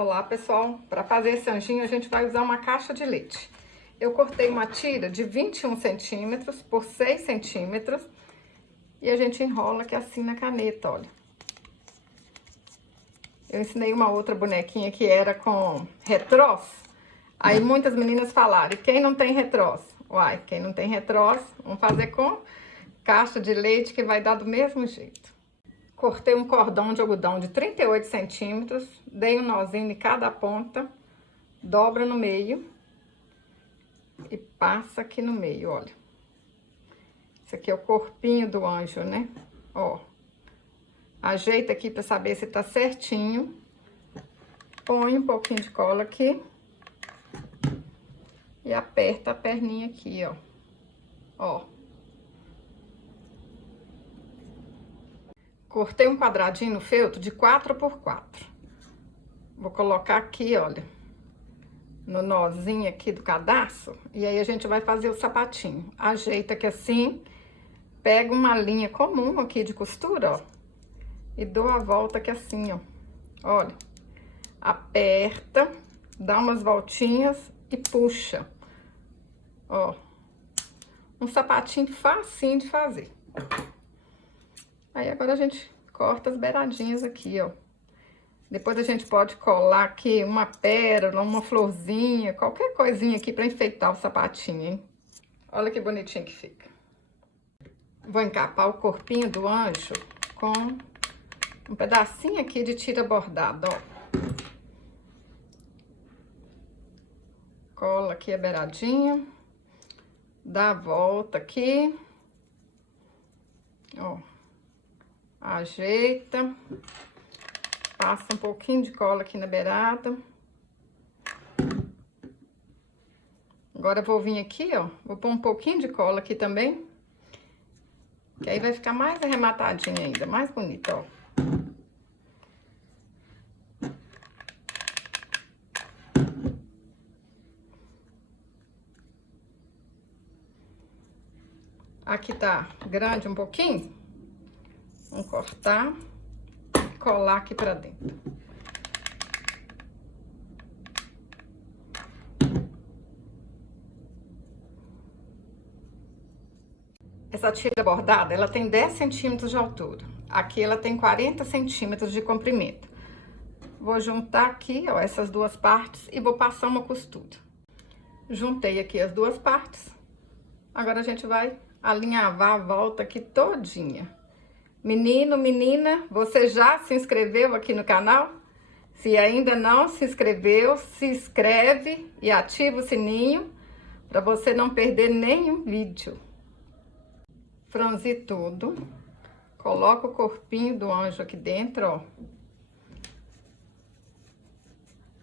Olá pessoal, para fazer esse anjinho a gente vai usar uma caixa de leite. Eu cortei uma tira de 21 centímetros por 6 centímetros e a gente enrola aqui assim na caneta, olha. Eu ensinei uma outra bonequinha que era com retrós, aí muitas meninas falaram, e quem não tem retrós? Uai, quem não tem retrós, vamos fazer com caixa de leite que vai dar do mesmo jeito. Cortei um cordão de algodão de 38 centímetros, dei um nozinho em cada ponta, dobra no meio e passa aqui no meio, olha. Esse aqui é o corpinho do anjo, né? Ó. Ajeita aqui pra saber se tá certinho. Põe um pouquinho de cola aqui. E aperta a perninha aqui, ó. Ó. Cortei um quadradinho no feltro de 4 por 4. Vou colocar aqui, olha, no nozinho aqui do cadarço. E aí a gente vai fazer o sapatinho. Ajeita aqui assim. Pega uma linha comum aqui de costura, ó. E dou a volta aqui assim, ó. Olha. Aperta, dá umas voltinhas e puxa. Ó. Um sapatinho facinho de fazer. Aí agora a gente corta as beiradinhas aqui, ó. Depois a gente pode colar aqui uma pérola, uma florzinha, qualquer coisinha aqui pra enfeitar o sapatinho, hein? Olha que bonitinho que fica. Vou encapar o corpinho do anjo com um pedacinho aqui de tira bordada, ó. Cola aqui a beiradinha. Dá a volta aqui. Ó. Ajeita. Passa um pouquinho de cola aqui na beirada. Agora eu vou vir aqui, ó. Vou pôr um pouquinho de cola aqui também. Que aí vai ficar mais arrematadinho ainda, mais bonito, ó. Aqui tá grande um pouquinho. Vamos cortar e colar aqui pra dentro. Essa tira bordada, ela tem 10 centímetros de altura. Aqui ela tem 40 centímetros de comprimento. Vou juntar aqui, ó, essas duas partes e vou passar uma costura. Juntei aqui as duas partes. Agora a gente vai alinhavar a volta aqui todinha. Menino, menina, você já se inscreveu aqui no canal? Se ainda não se inscreveu, se inscreve e ativa o sininho para você não perder nenhum vídeo. Franzi tudo. Coloca o corpinho do anjo aqui dentro, ó.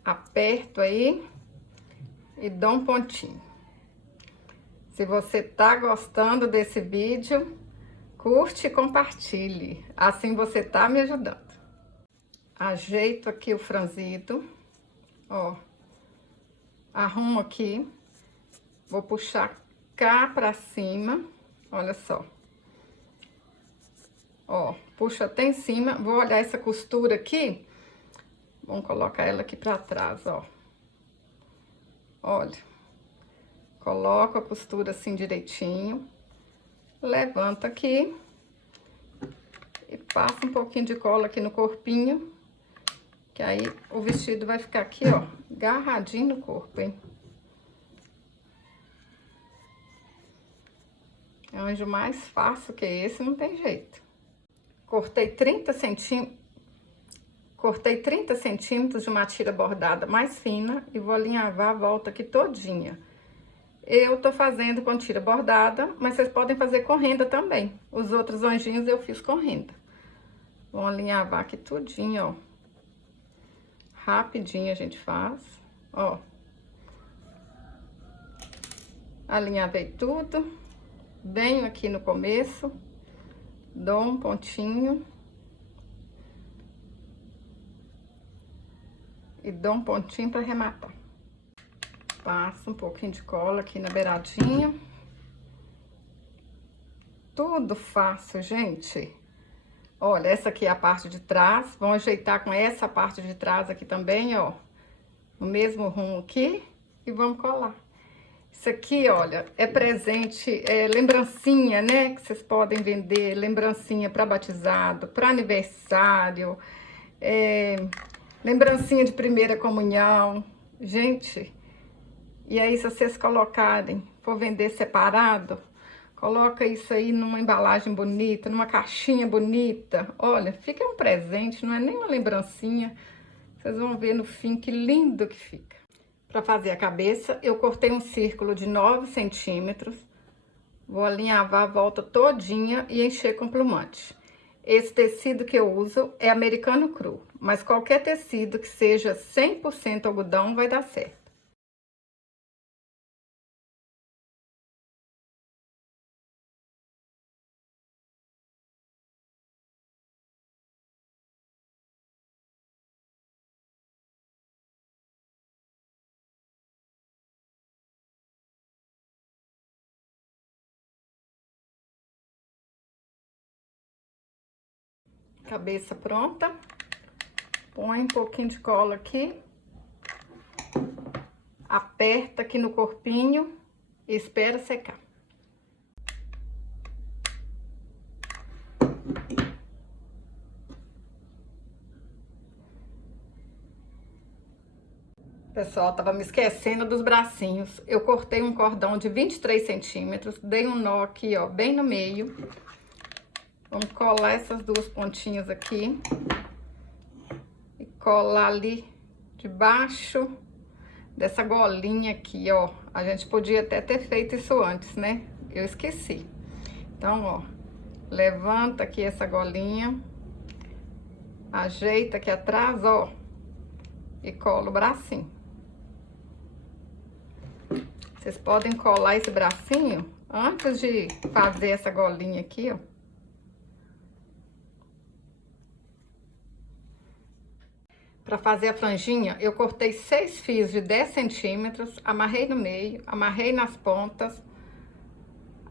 Aperto aí e dou um pontinho. Se você tá gostando desse vídeo, curte e compartilhe. Assim você tá me ajudando. Ajeito aqui o franzido, ó. Arrumo aqui. Vou puxar cá pra cima, olha só. Ó, puxo até em cima. Vou olhar essa costura aqui. Vamos colocar ela aqui pra trás, ó. Olha. Coloco a costura assim direitinho. Levanta aqui. E passa um pouquinho de cola aqui no corpinho. Que aí o vestido vai ficar aqui, ó, agarradinho no corpo, hein? É um anjo mais fácil que esse, não tem jeito. Cortei 30 centímetros de uma tira bordada mais fina e vou alinhavar a volta aqui todinha. Eu tô fazendo com tira bordada, mas vocês podem fazer com renda também. Os outros anjinhos eu fiz com renda. Vou alinhavar aqui tudinho, ó. Rapidinho a gente faz, ó. Alinhavei tudo. Venho aqui no começo. Dou um pontinho. E dou um pontinho pra arrematar. Passo um pouquinho de cola aqui na beiradinha. Tudo fácil, gente. Olha, essa aqui é a parte de trás. Vamos ajeitar com essa parte de trás aqui também, ó. No mesmo rumo aqui. E vamos colar. Isso aqui, olha, é presente, é lembrancinha, né? Que vocês podem vender. Lembrancinha para batizado, para aniversário. Lembrancinha de primeira comunhão. Gente, e aí se vocês colocarem, for vender separado, coloca isso aí numa embalagem bonita, numa caixinha bonita. Olha, fica um presente, não é nem uma lembrancinha. Vocês vão ver no fim que lindo que fica. Para fazer a cabeça, eu cortei um círculo de 9 centímetros. Vou alinhavar a volta todinha e encher com plumante. Esse tecido que eu uso é americano cru, mas qualquer tecido que seja 100% algodão vai dar certo. Cabeça pronta. Põe um pouquinho de cola aqui. Aperta aqui no corpinho e espera secar. Pessoal, tava me esquecendo dos bracinhos. Eu cortei um cordão de 23 centímetros, dei um nó aqui, ó, bem no meio. Vamos colar essas duas pontinhas aqui. E colar ali debaixo dessa golinha aqui, ó. A gente podia até ter feito isso antes, né? Eu esqueci. Então, ó, levanta aqui essa golinha. Ajeita aqui atrás, ó. E cola o bracinho. Vocês podem colar esse bracinho antes de fazer essa golinha aqui, ó. Para fazer a franjinha, eu cortei 6 fios de 10 centímetros, amarrei no meio, amarrei nas pontas,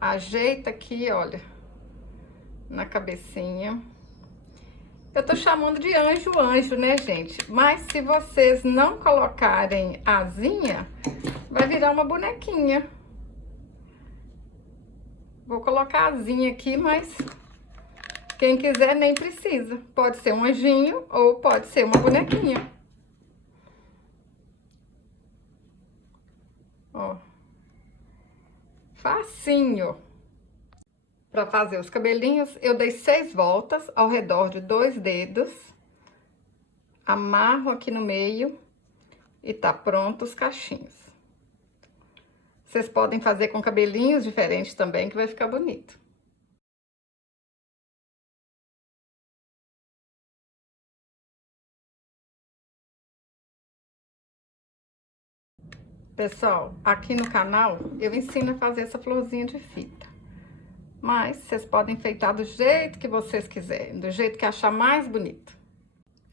ajeita aqui, olha, na cabecinha. Eu tô chamando de anjo, né, gente? Mas se vocês não colocarem asinha, vai virar uma bonequinha. Vou colocar asinha aqui, mas quem quiser nem precisa. Pode ser um anjinho ou pode ser uma bonequinha. Ó. Facinho. Para fazer os cabelinhos, eu dei 6 voltas ao redor de 2 dedos. Amarro aqui no meio e tá pronto os cachinhos. Vocês podem fazer com cabelinhos diferentes também, que vai ficar bonito. Pessoal, aqui no canal eu ensino a fazer essa florzinha de fita. Mas vocês podem enfeitar do jeito que vocês quiserem, do jeito que achar mais bonito.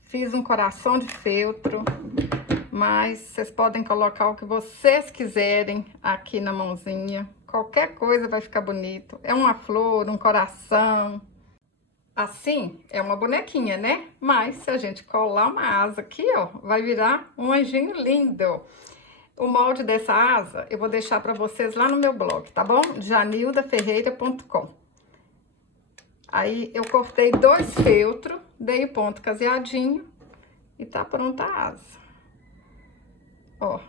Fiz um coração de feltro, mas vocês podem colocar o que vocês quiserem aqui na mãozinha. Qualquer coisa vai ficar bonito. É uma flor, um coração. Assim, é uma bonequinha, né? Mas se a gente colar uma asa aqui, ó, vai virar um anjinho lindo. O molde dessa asa eu vou deixar para vocês lá no meu blog, tá bom? janildaferreira.com. Aí eu cortei 2 feltros, dei o ponto caseadinho e tá pronta a asa. Ó.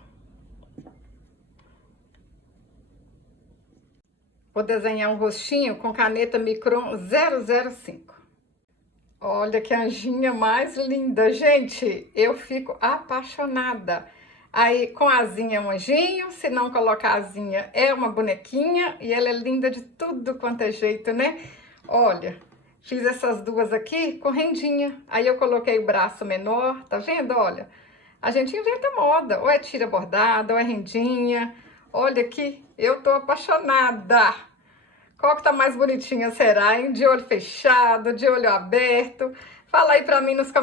Vou desenhar um rostinho com caneta Micron 005. Olha que anjinha mais linda, gente. Eu fico apaixonada. Aí, com a asinha é um anjinho, se não colocar asinha é uma bonequinha. E ela é linda de tudo quanto é jeito, né? Olha, fiz essas duas aqui com rendinha. Aí eu coloquei o braço menor, tá vendo? Olha, a gente inventa moda. Ou é tira bordada, ou é rendinha. Olha aqui, eu tô apaixonada. Qual que tá mais bonitinha será, hein? De olho fechado, de olho aberto? Fala aí pra mim nos comentários.